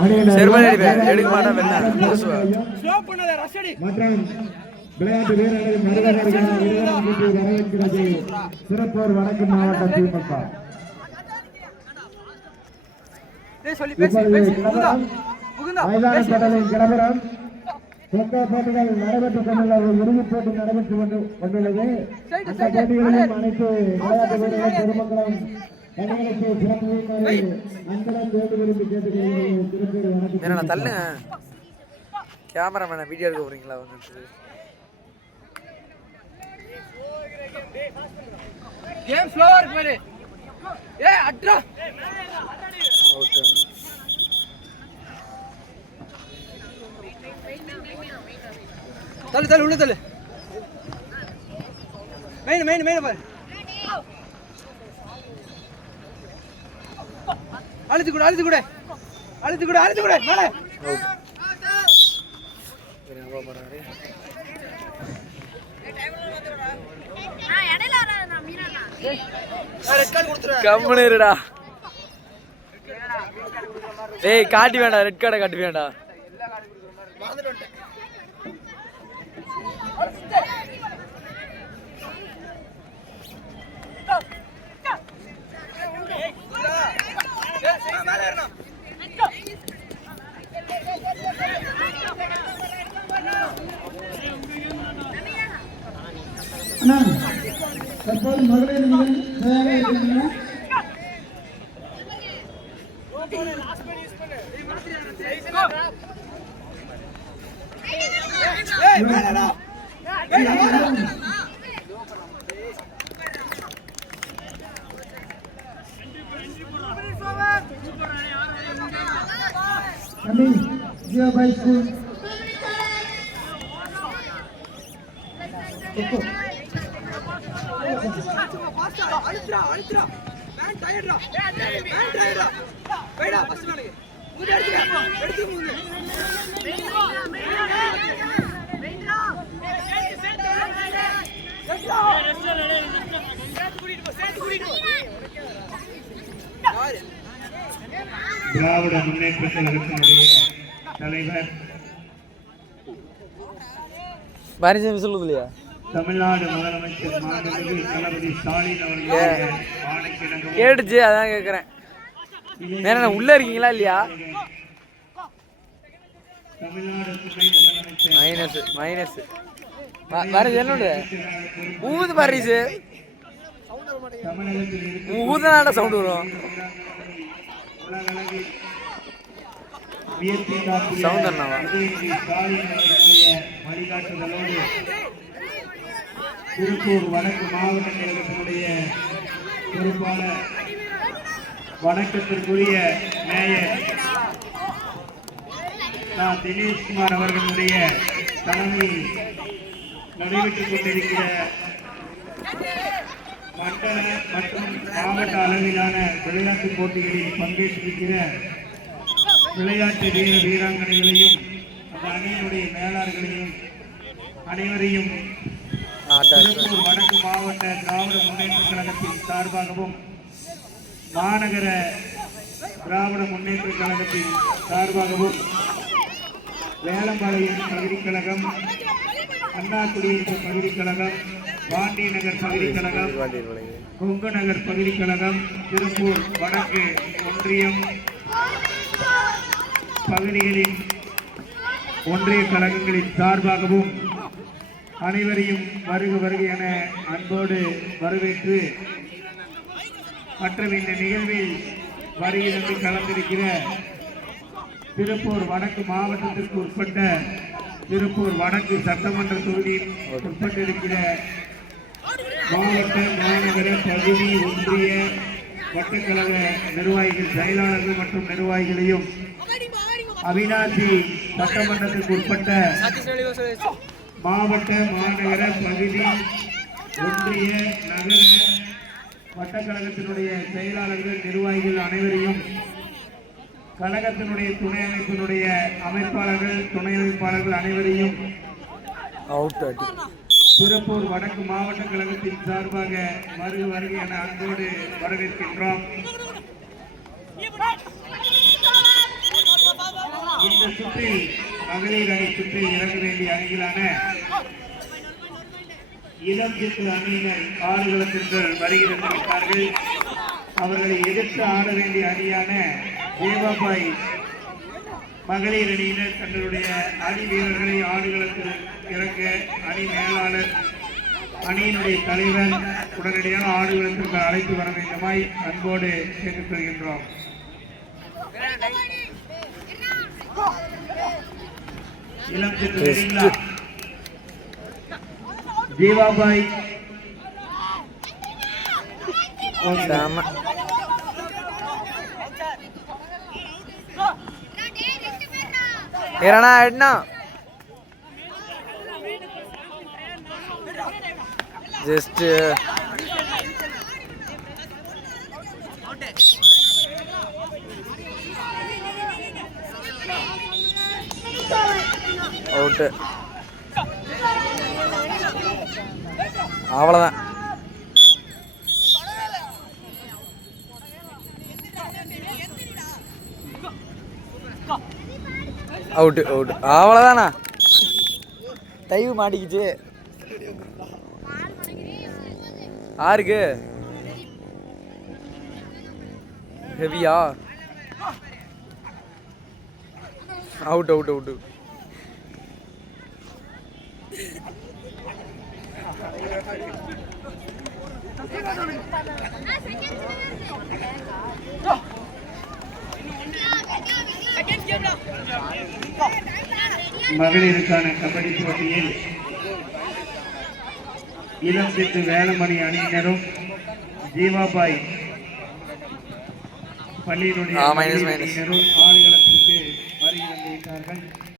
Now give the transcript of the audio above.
எடுக்க மாட்டேன் விளையாட்டு வீரர்கள் வரவேற்கிறது திருப்பூர் வடக்கு மாவட்ட திமுக. மைதான தொடரின் கிளம்பரம் சொக்க போட்டிகள் நடைபெற்றுக் கொண்டுள்ள இறுதிப் போட்டி நடைபெற்று கொண்டுள்ளது. அந்த போட்டிகளிலும் அனைத்து விளையாட்டு வீரர்கள் பொதுமக்களும் கணிகளுக்கு சிறப்பு அன்புடன் வேண்டு விரும்பி கேட்டுக்கொள்கிறது. திருப்பூர் வடக்கு தள்ளுங்க கேமராமேன வீடியோ எடுக்க போறீங்களா? கேம் ஸ்லோவா இருக்கு பாரு. ஏய் அட்ரா அவுட். தள்ளு தள்ளு உள்ள தள்ளு. மெயின் பாரு. அழுத்து கூட மேலே. கம்முனுடா. ஏய் காட்டி வேண்டாம், ரெட் கார்டை காட்டி வேண்டாம். தற்போது மகளிர் தயாராக இருக்கிறீங்களா? அழுத்துறா மேன் டயர்டா வைடா ஃபர்ஸ்ட் மேனுக்கு முடி எடுத்து முடி திராவிட முன்னேற்ற கழகத்தினுடைய தலைவர் பரிசு சொல்லுதுலையா? தமிழ்நாடு முதலமைச்சர் மாண்புமிகு தளபதி ஸ்டாலின் அவர்கள் கேட்டுச்சு, அதான் கேட்குறேன். வேற உள்ள இருக்கீங்களா இல்லையா? தமிழ்நாடு துணை முதலமைச்சர் மைனஸ் பரிசு என்னோட ஊது பரிசு ஊதுனால சவுண்ட் வரும். சவுண்ட் என்னவா? வழிகாட்டுதலோடு திருப்பூர் வடக்கு மாவட்ட கழகத்தினுடைய பொறுப்பாளர் வணக்கத்திற்குரிய மேயர் தினேஷ்குமார் அவர்களுடைய தலைமையில் நடைபெற்றுக் கொண்டிருக்கிற மண்டல மற்றும் மாவட்ட அளவிலான விளையாட்டுப் போட்டிகளில் பங்கேற்றிருக்கிற விளையாட்டு வீராங்கனைகளையும் அந்த அணியினுடைய மேலாளர்களையும் அனைவரையும் திருப்பூர் வடக்கு மாவட்ட திராவிட முன்னேற்ற கழகத்தின் சார்பாகவும் மாநகர திராவிட முன்னேற்ற கழகத்தின் சார்பாகவும் வேலம்பாளையம் பகுதிக் கழகம், அண்ணா குடியிருப்பு பகுதிக் கழகம், பாண்டிய நகர் பகுதிக் கழகம், கொங்கு நகர் பகுதிக் கழகம், திருப்பூர் வடக்கு ஒன்றியம் பகுதிகளின் ஒன்றிய கழகங்களின் சார்பாகவும் அனைவரையும் வருக என அன்போடு வரவேற்று மற்றும் இந்த நிகழ்வில் வருகிறது கலந்திருக்கிற திருப்பூர் வடக்கு மாவட்டத்திற்கு உட்பட்ட திருப்பூர் வடக்கு சட்டமன்ற தொகுதியில் உட்பட்டிருக்கிற மாவட்ட மாநகர பகுதி ஒன்றிய வட்டக்கழக நிர்வாகிகள், செயலாளர்கள் மற்றும் நிர்வாகிகளையும் அவிநாசி சட்டமன்றத்திற்கு உட்பட்ட மாவட்ட மாநகர பகுதி ஒன்றிய நகர வட்டக்கழகத்தினுடைய செயலாளர்கள், நிர்வாகிகள் அனைவரையும் கழகத்தினுடைய துணை அமைப்பினுடைய அமைப்பாளர்கள், துணை அமைப்பாளர்கள் அனைவரையும் திருப்பூர் வடக்கு மாவட்ட கழகத்தின் சார்பாக வருக என அன்போடு வரவேற்கின்றோம். சுற்றி மகளிர் அணி சுற்றி இறங்க வேண்டிய அணிகளான இளம் சித்து அணியினர் ஆடுகளத்திற்கு வருகிறார்கள். அவர்களை எதிர்த்து ஆட வேண்டிய அணியான தேவாபாய் மகளிர் அணியினர் தங்களுடைய அணி வீரர்களை ஆடுகளத்தில் இறக்க அணி மேலாளர் அணியினுடைய தலைவர் உடனடியாக ஆடுகளத்திற்கு அழைத்து வர வேண்டுமாய் அன்போடு கேட்டுக்கொள்கின்றோம். இளம் சித்து ஜீவாபாய் ஏறனா அண்ணா ஜஸ்ட் அவுட். அவ்வளோதான். அவுட்டு அவுட்டு அவ்வளோதானா? டைவ் மாட்டிக்கிச்சு. ஆருக்கு ஹெவியா? Out out out. மகளிருக்கான கபடி போட்டியில் இளம் சித்து வேலமணி அணியினரும் ஜீவாபாய் பள்ளியினுடைய அணியினரும் ஆடுகளத்திற்கு வருகிறார்கள்.